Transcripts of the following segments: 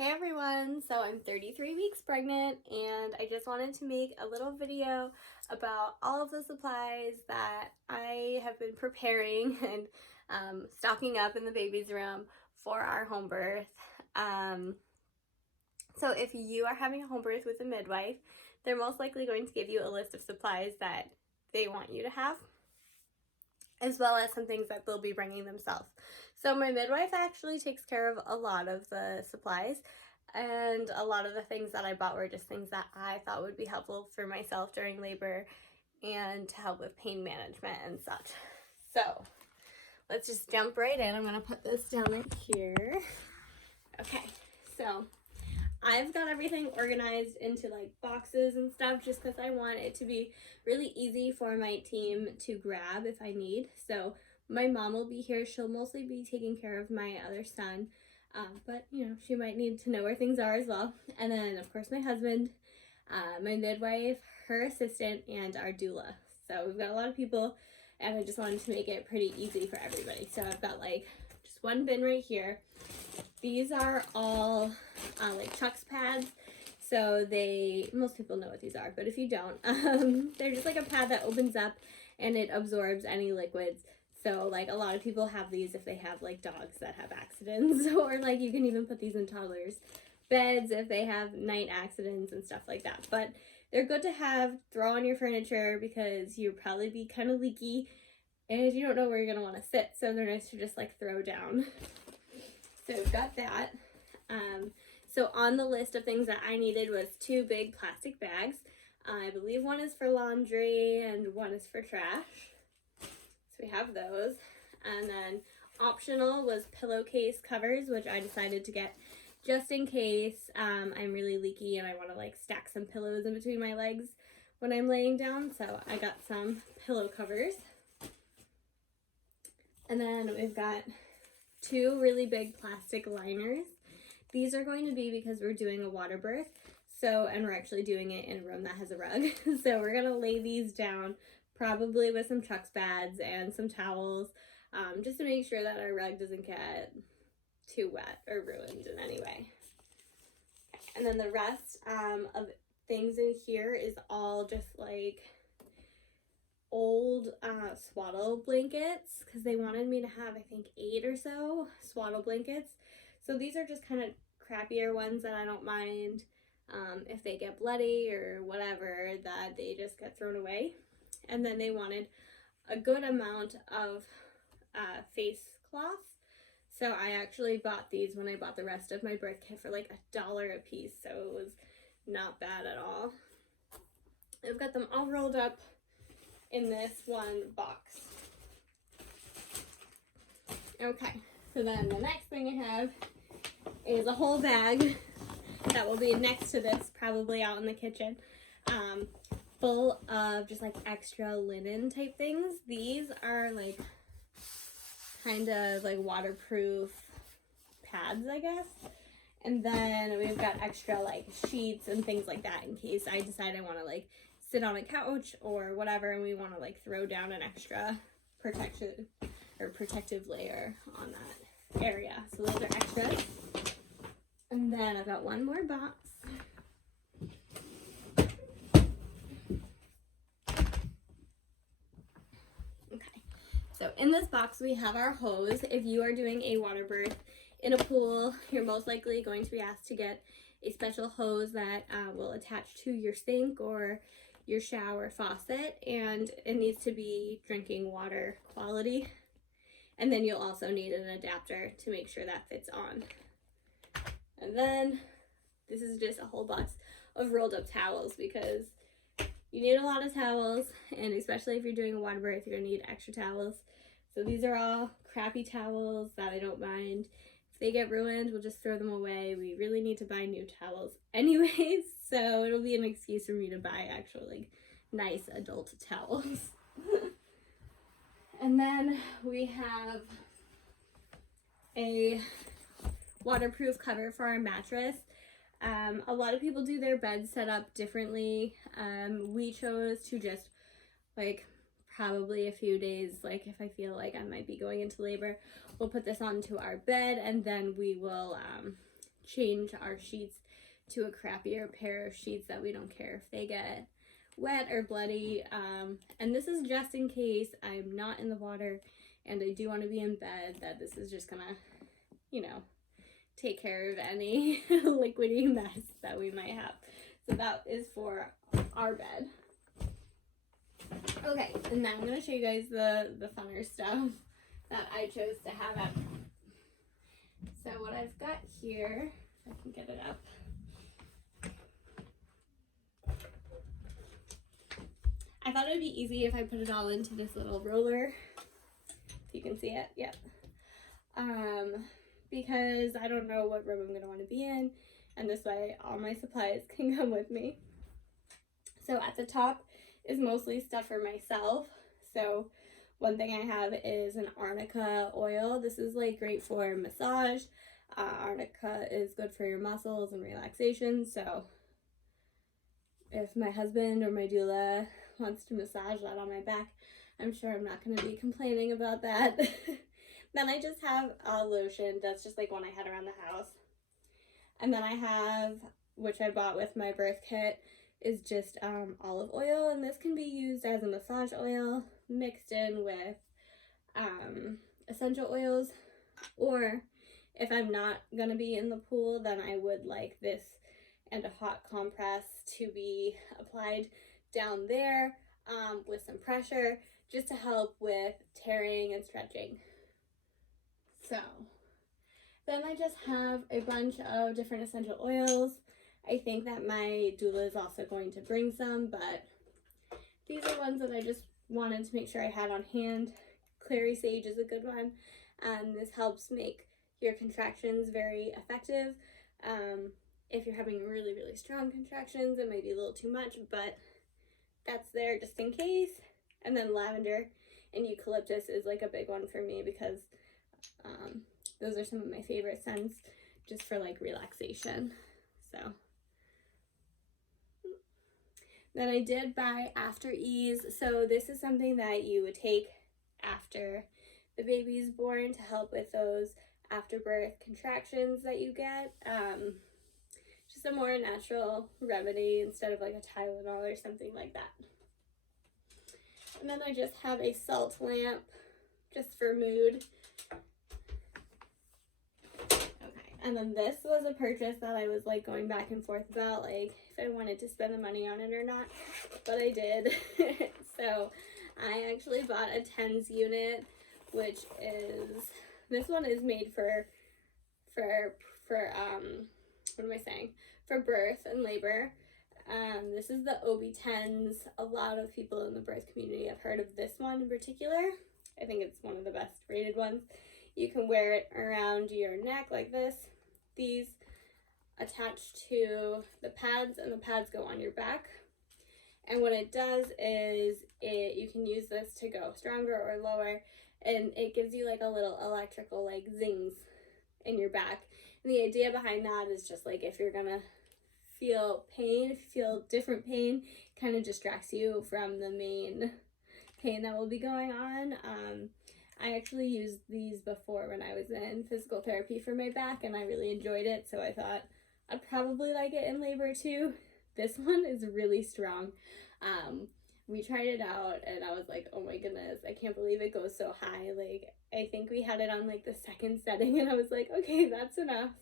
Hey everyone, so I'm 33 weeks pregnant and I just wanted to make a little video about all of the supplies that I have been preparing and stocking up in the baby's room for our home birth. So if you are having a home birth with a midwife, they're most likely going to give you a list of supplies that they want you to have, as well as some things that they'll be bringing themselves. So my midwife actually takes care of a lot of the supplies, and a lot of the things that I bought were just things that I thought would be helpful for myself during labor and to help with pain management and such. So let's just jump right in. I'm gonna put this down right here. Okay, so I've got everything organized into like boxes and stuff just because I want it to be really easy for my team to grab if I need. So my mom will be here. She'll mostly be taking care of my other son, but you know, she might need to know where things are as well. And then of course my husband, my midwife, her assistant, and our doula. So we've got a lot of people, and I just wanted to make it pretty easy for everybody. So I've got like just one bin right here. These are all like Chuck's pads. So most people know what these are, but if you don't, they're just like a pad that opens up and it absorbs any liquids. So like a lot of people have these if they have like dogs that have accidents, or like you can even put these in toddlers' beds if they have night accidents and stuff like that. But they're good to have, throw on your furniture because you'll probably be kind of leaky and you don't know where you're gonna want to sit. So they're nice to just like throw down. So we've got that. So on the list of things that I needed was 2 big plastic bags. I believe one is for laundry and one is for trash. So we have those. And then optional was pillowcase covers, which I decided to get just in case I'm really leaky and I want to like stack some pillows in between my legs when I'm laying down. So I got some pillow covers. And then we've got 2 really big plastic liners. These are going to be because we're doing a water birth. And we're actually doing it in a room that has a rug. So we're gonna lay these down, probably with some Chuck's pads and some towels, just to make sure that our rug doesn't get too wet or ruined in any way. And then the rest of things in here is all just like old swaddle blankets, because they wanted me to have I think 8 or so swaddle blankets. So these are just kind of crappier ones that I don't mind if they get bloody or whatever, that they just get thrown away. And then they wanted a good amount of face cloths. So I actually bought these when I bought the rest of my birth kit for like $1 a piece. So it was not bad at all. I've got them all rolled up in this one box. Okay, so then the next thing I have is a whole bag that will be next to this, probably out in the kitchen, full of just like extra linen type things. These are like kind of like waterproof pads, I guess. And then we've got extra like sheets and things like that in case I decide I want to like sit on a couch or whatever and we want to like throw down an extra protective layer on that area. So those are extras. And then I've got one more box. Okay, so in this box we have our hose. If you are doing a water birth in a pool, you're most likely going to be asked to get a special hose that will attach to your sink or your shower faucet, and it needs to be drinking water quality. And then you'll also need an adapter to make sure that fits on. And then this is just a whole box of rolled up towels, because you need a lot of towels, and especially if you're doing a water birth, you're gonna need extra towels. So these are all crappy towels that I don't mind. If they get ruined, we'll just throw them away. We really need to buy new towels anyways, so it'll be an excuse for me to buy actual like nice adult towels. And then we have a waterproof cover for our mattress. A lot of people do their bed set up differently. We chose to just like probably a few days, like if I feel like I might be going into labor, we'll put this onto our bed and then we will change our sheets to a crappier pair of sheets that we don't care if they get wet or bloody. And this is just in case I'm not in the water and I do want to be in bed, that this is just gonna, you know, take care of any liquidy mess that we might have. So that is for our bed. Okay, and now I'm gonna show you guys the funner stuff that I chose to have up. So what I've got here, if I can get it up. I thought it would be easy if I put it all into this little roller. If you can see it, yep. Because I don't know what room I'm gonna want to be in, and this way all my supplies can come with me. So at the top is mostly stuff for myself. So one thing I have is an arnica oil. This is like great for massage. Arnica is good for your muscles and relaxation. So if my husband or my doula wants to massage that on my back, I'm sure I'm not going to be complaining about that. Then I just have a lotion. That's just like one I had around the house. And then I have, which I bought with my birth kit, is just olive oil. And this can be used as a massage oil mixed in with essential oils. Or if I'm not going to be in the pool, then I would like this and a hot compress to be applied down there with some pressure, just to help with tearing and stretching. So then I just have a bunch of different essential oils. I think that my doula is also going to bring some, but these are ones that I just wanted to make sure I had on hand. Clary sage is a good one. This helps make your contractions very effective. If you're having really, really strong contractions, it might be a little too much, but that's there just in case. And then lavender and eucalyptus is like a big one for me because those are some of my favorite scents just for like relaxation. So then I did buy After Ease. So this is something that you would take after the baby's born to help with those afterbirth contractions that you get. Just a more natural remedy instead of like a Tylenol or something like that. And then I just have a salt lamp just for mood. Okay, and then this was a purchase that I was like going back and forth about, like if I wanted to spend the money on it or not, but I did. So I actually bought a TENS unit, which is, this one is made for what am I saying? For birth and labor. This is the OB-10s. A lot of people in the birth community have heard of this one in particular. I think it's one of the best rated ones. You can wear it around your neck like this. These attach to the pads, and the pads go on your back. And what it does is you can use this to go stronger or lower, and it gives you like a little electrical like zings in your back. And the idea behind that is just like if you're gonna feel pain, if you feel different pain, kind of distracts you from the main pain that will be going on. I actually used these before when I was in physical therapy for my back, and I really enjoyed it, so I thought I'd probably like it in labor too. This one is really strong. We tried it out and I was like, oh my goodness, I can't believe it goes so high. Like, I think we had it on like the second setting and I was like, okay, that's enough.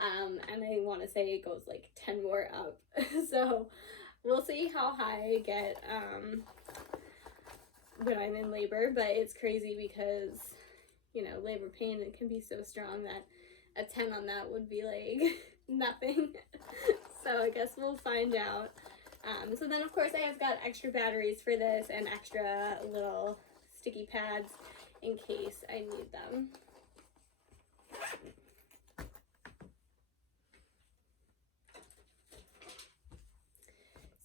And I want to say it goes like 10 more up. So we'll see how high I get when I'm in labor, but it's crazy because, you know, labor pain, it can be so strong that a 10 on that would be like nothing. So I guess we'll find out. So then of course I have got extra batteries for this and extra little sticky pads in case I need them.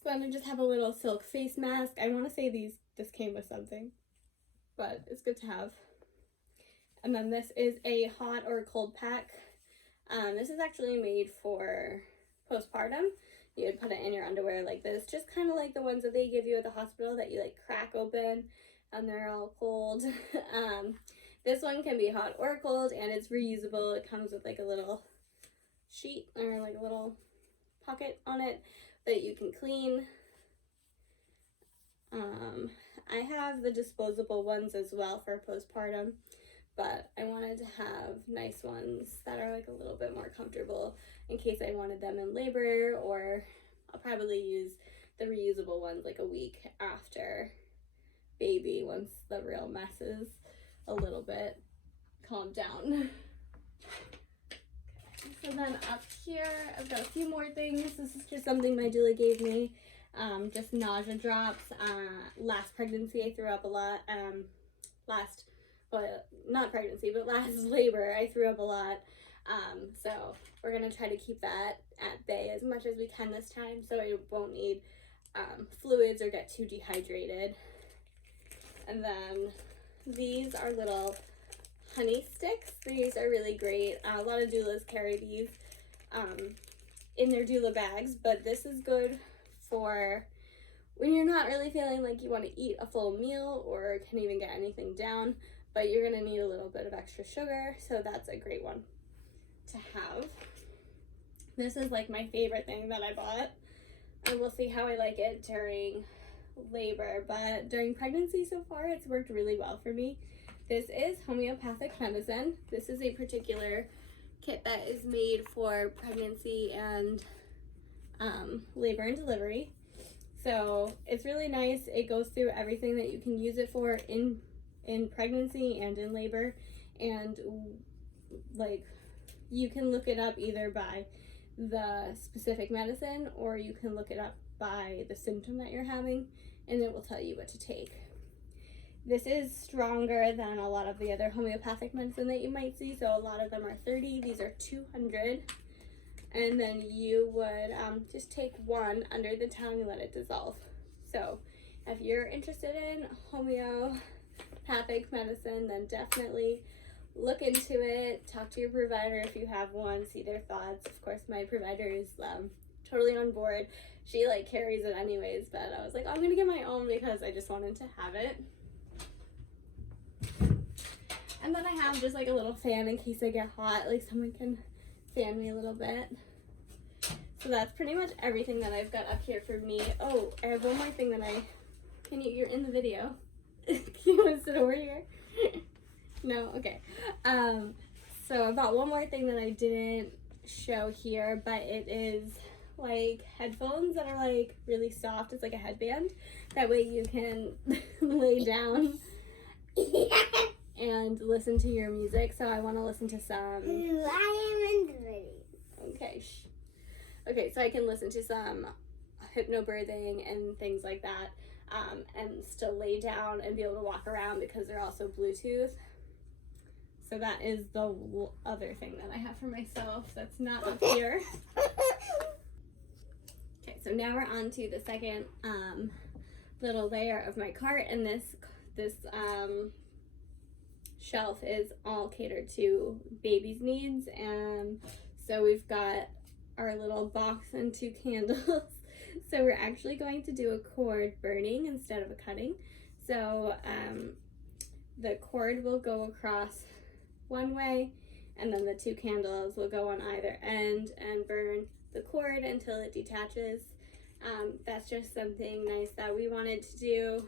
So then I just have a little silk face mask. I want to say this came with something, but it's good to have. And then this is a hot or cold pack. This is actually made for postpartum. You would put it in your underwear like this, just kind of like the ones that they give you at the hospital that you like crack open and they're all cold. This one can be hot or cold and it's reusable. It comes with like a little sheet or like a little pocket on it that you can clean. I have the disposable ones as well for postpartum, but I wanted to have nice ones that are like a little bit more comfortable in case I wanted them in labor, or I'll probably use the reusable ones like a week after baby once the real mess is a little bit calmed down. So then up here, I've got a few more things. This is just something my doula gave me. Just nausea drops. Last pregnancy, I threw up a lot. Not pregnancy, but last labor, I threw up a lot. So we're gonna try to keep that at bay as much as we can this time, so I won't need fluids or get too dehydrated. And then these are little honey sticks. These are really great. A lot of doulas carry these in their doula bags, but this is good for when you're not really feeling like you want to eat a full meal or can even get anything down, but you're going to need a little bit of extra sugar, so that's a great one to have. This is like my favorite thing that I bought, and we'll see how I like it during labor, but during pregnancy so far it's worked really well for me. This is homeopathic medicine. This is a particular kit that is made for pregnancy and labor and delivery. So it's really nice. It goes through everything that you can use it for in pregnancy and in labor, and like you can look it up either by the specific medicine, or you can look it up by the symptom that you're having, and it will tell you what to take. This is stronger than a lot of the other homeopathic medicine that you might see. So a lot of them are 30, these are 200. And then you would just take one under the tongue and let it dissolve. So if you're interested in homeopathic medicine, then definitely look into it. Talk to your provider if you have one, see their thoughts. Of course, my provider is totally on board. She like carries it anyways, but I was like, oh, I'm gonna get my own because I just wanted to have it. And then I have just like a little fan in case I get hot, like someone can fan me a little bit. So that's pretty much everything that I've got up here for me. Oh, I have one more thing that you're in the video. Can you want to sit over here? No? Okay. So I bought one more thing that I didn't show here, but it is like headphones that are like really soft. It's like a headband. That way you can lay down and listen to your music. So I want to listen to some. I am in the video. Okay. Okay, so I can listen to some hypnobirthing and things like that, and still lay down and be able to walk around because they're also Bluetooth. So that is the other thing that I have for myself that's not up here. Okay, so now we're on to the second little layer of my cart, and this shelf is all catered to baby's needs. And so we've got our little box and 2 candles. So we're actually going to do a cord burning instead of a cutting. So the cord will go across one way, and then the 2 candles will go on either end and burn the cord until it detaches. That's just something nice that we wanted to do.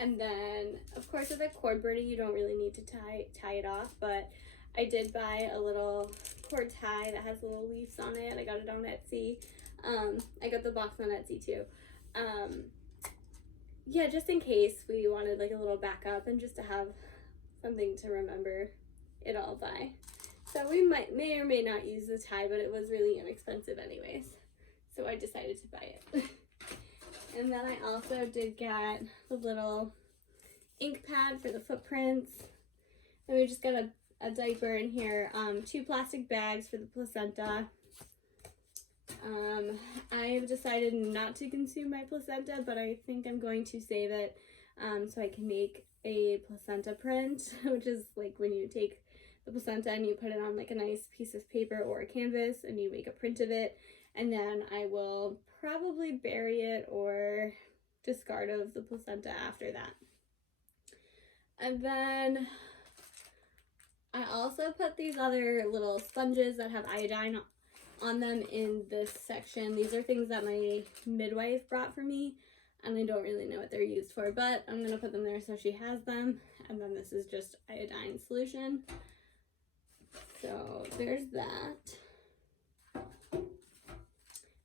And then, of course, with a cord burning, you don't really need to tie it off, but I did buy a little cord tie that has little leaves on it. I got it on Etsy. I got the box on Etsy too. Yeah, just in case we wanted like a little backup and just to have something to remember it all by. So we may or may not use the tie, but it was really inexpensive anyways. So I decided to buy it. And then I also did get a little ink pad for the footprints. And we just got a diaper in here, 2 plastic bags for the placenta. I have decided not to consume my placenta, but I think I'm going to save it so I can make a placenta print, which is like when you take the placenta and you put it on like a nice piece of paper or a canvas and you make a print of it, and then I will probably bury it or discard of the placenta after that. And then I also put these other little sponges that have iodine on them in this section. These are things that my midwife brought for me, and I don't really know what they're used for, but I'm going to put them there so she has them. And then this is just iodine solution. So there's that.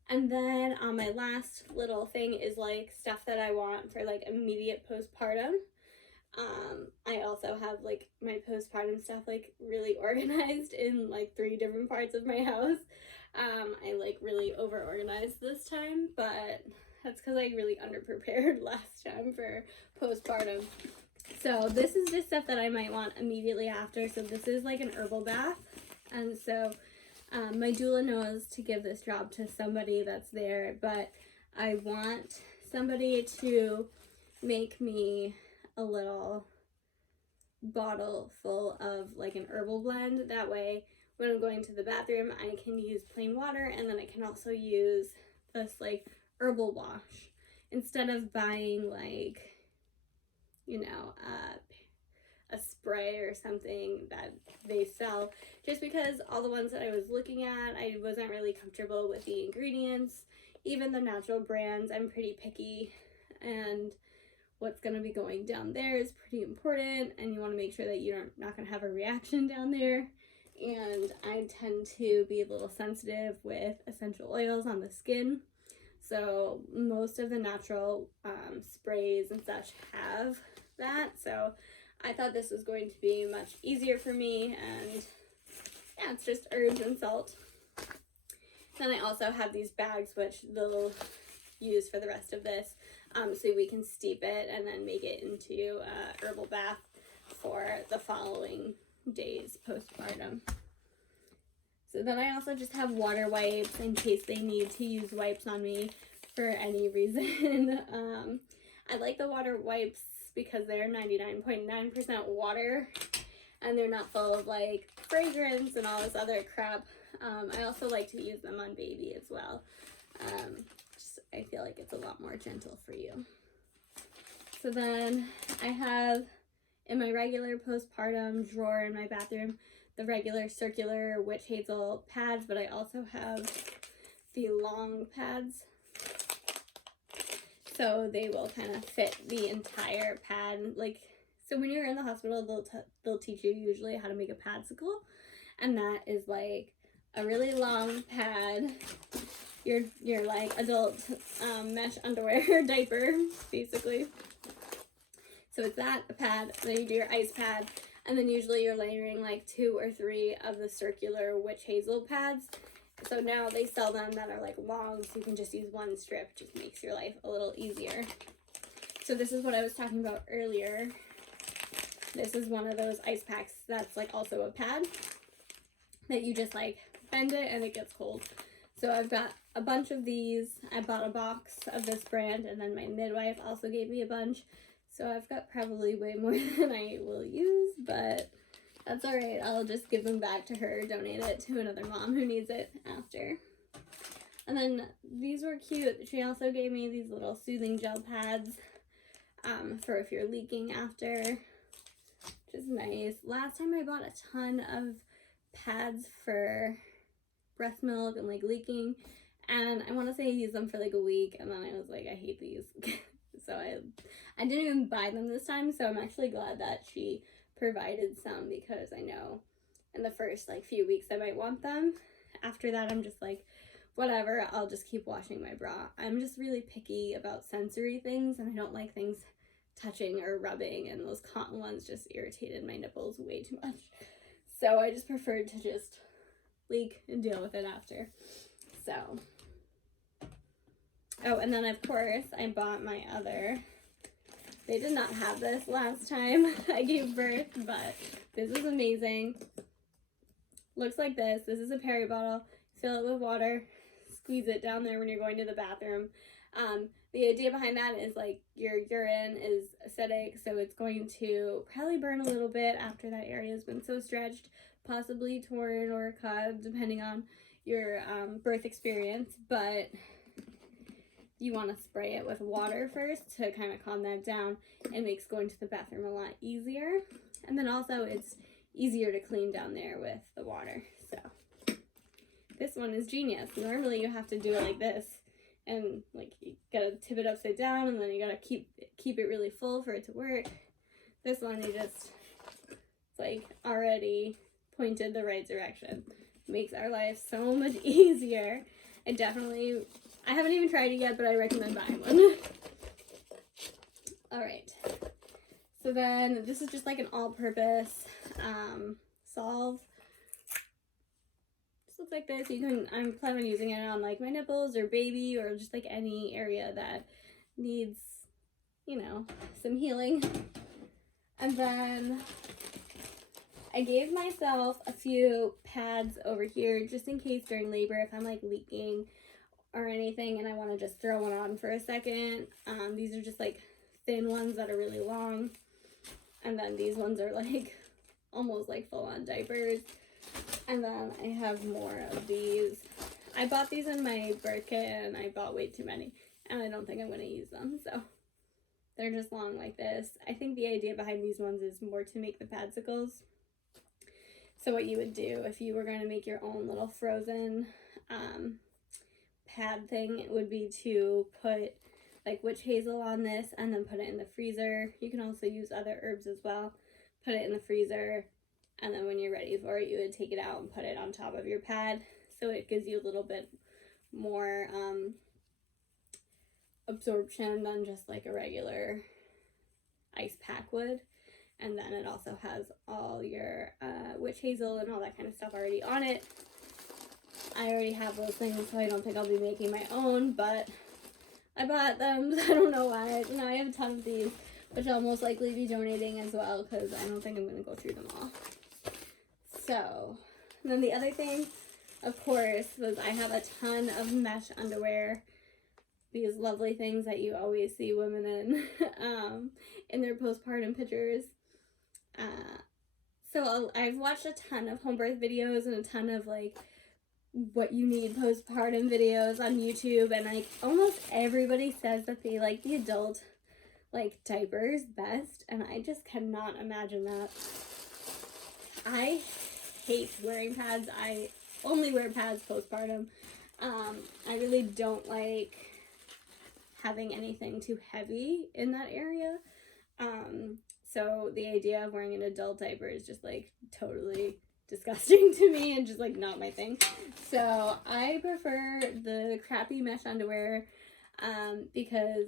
And then my last little thing is like stuff that I want for like immediate postpartum. I also have like my postpartum stuff like really organized in like 3 different parts of my house. I like really over organized this time, but that's because I really underprepared last time for postpartum. So this is just stuff that I might want immediately after. So this is like an herbal bath, and so my doula knows to give this job to somebody that's there, but I want somebody to make me a little bottle full of like an herbal blend. That way when I'm going to the bathroom I can use plain water, and then I can also use this like herbal wash instead of buying like, you know, a spray or something that they sell, just because all the ones that I was looking at, I wasn't really comfortable with the ingredients. Even the natural brands, I'm pretty picky, and what's going to be going down there is pretty important, and you want to make sure that you're not going to have a reaction down there. And I tend to be a little sensitive with essential oils on the skin, so most of the natural sprays and such have that. So I thought this was going to be much easier for me, and yeah, it's just herbs and salt. Then I also have these bags which they'll use for the rest of this, so we can steep it and then make it into a herbal bath for the following days postpartum. So then I also just have water wipes in case they need to use wipes on me for any reason. I like the water wipes because they're 99.9% water, and they're not full of like fragrance and all this other crap. I also like to use them on baby as well. I feel like it's a lot more gentle for you. So then I have in my regular postpartum drawer in my bathroom the regular circular witch hazel pads, but I also have the long pads, so they will kind of fit the entire pad. Like, so when you're in the hospital, they'll teach you usually how to make a padsicle, and that is like a really long pad, your like adult mesh underwear diaper basically. So it's that, a pad, then you do your ice pad, and then usually you're layering like 2 or 3 of the circular witch hazel pads. So now they sell them that are like long, so you can just use one strip. Just makes your life a little easier. So this is what I was talking about earlier. This is one of those ice packs that's like also a pad that you just like bend it and it gets cold. So I've got a bunch of these. I bought a box of this brand, and then my midwife also gave me a bunch. So I've got probably way more than I will use, but that's all right. I'll just give them back to her, donate it to another mom who needs it after. And then these were cute. She also gave me these little soothing gel pads for if you're leaking after, which is nice. Last time I bought a ton of pads for breast milk and like leaking, and I want to say I used them for like a week, and then I was like, I hate these. So I didn't even buy them this time, so I'm actually glad that she provided some, because I know in the first like few weeks I might want them. After that I'm just like, whatever, I'll just keep washing my bra. I'm just really picky about sensory things, and I don't like things touching or rubbing, and those cotton ones just irritated my nipples way too much. So I just preferred to just leak and deal with it after. So, oh, and then of course I bought my other, they did not have this last time I gave birth, but this is amazing. Looks like this. This is a Perry bottle. Fill it with water, squeeze it down there when you're going to the bathroom. The idea behind that is like your urine is acidic, so it's going to probably burn a little bit after that area has been so stretched, possibly torn or cut, depending on your birth experience. But you want to spray it with water first to kind of calm that down. It makes going to the bathroom a lot easier. And then also it's easier to clean down there with the water. So this one is genius. Normally you have to do it like this, and like you gotta tip it upside down, and then you gotta keep it really full for it to work. This one, you just, it's like already pointed the right direction. Makes our life so much easier. I haven't even tried it yet, but I recommend buying one. All right. So then this is just like an all-purpose solve. Just looks like this. I'm planning on using it on like my nipples or baby, or just like any area that needs, you know, some healing. And then I gave myself a few pads over here just in case during labor if I'm like leaking or anything and I want to just throw one on for a second. These are just like thin ones that are really long. And then these ones are like almost like full-on diapers. And then I have more of these. I bought these in my birth kit and I bought way too many. And I don't think I'm going to use them. So they're just long like this. I think the idea behind these ones is more to make the padsicles. So what you would do if you were going to make your own little frozen pad thing, it would be to put like witch hazel on this and then put it in the freezer. You can also use other herbs as well. Put it in the freezer, and then when you're ready for it, you would take it out and put it on top of your pad. So it gives you a little bit more absorption than just like a regular ice pack would. And then it also has all your witch hazel and all that kind of stuff already on it. I already have those things, so I don't think I'll be making my own, but I bought them. I don't know why. Now I have a ton of these, which I'll most likely be donating as well, because I don't think I'm going to go through them all. So, and then the other thing, of course, was I have a ton of mesh underwear. These lovely things that you always see women in their postpartum pictures. So I've watched a ton of home birth videos and a ton of like what you need postpartum videos on YouTube, and like almost everybody says that they like the adult like diapers best, and I just cannot imagine that. I hate wearing pads. I only wear pads postpartum. I really don't like having anything too heavy in that area. So the idea of wearing an adult diaper is just like totally disgusting to me and just like not my thing. So I prefer the crappy mesh underwear because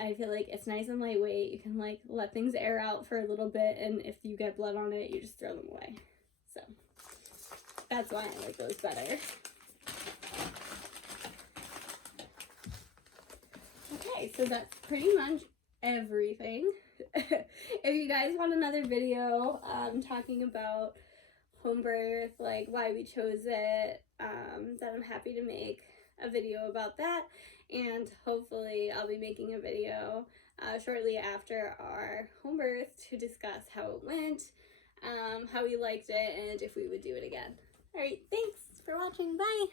I feel like it's nice and lightweight. You can like let things air out for a little bit, and if you get blood on it, you just throw them away. So that's why I like those better. Okay, so that's pretty much everything. If you guys want another video talking about home birth, like why we chose it, then I'm happy to make a video about that, and hopefully I'll be making a video shortly after our home birth to discuss how it went, how we liked it, and if we would do it again. Alright, thanks for watching, bye!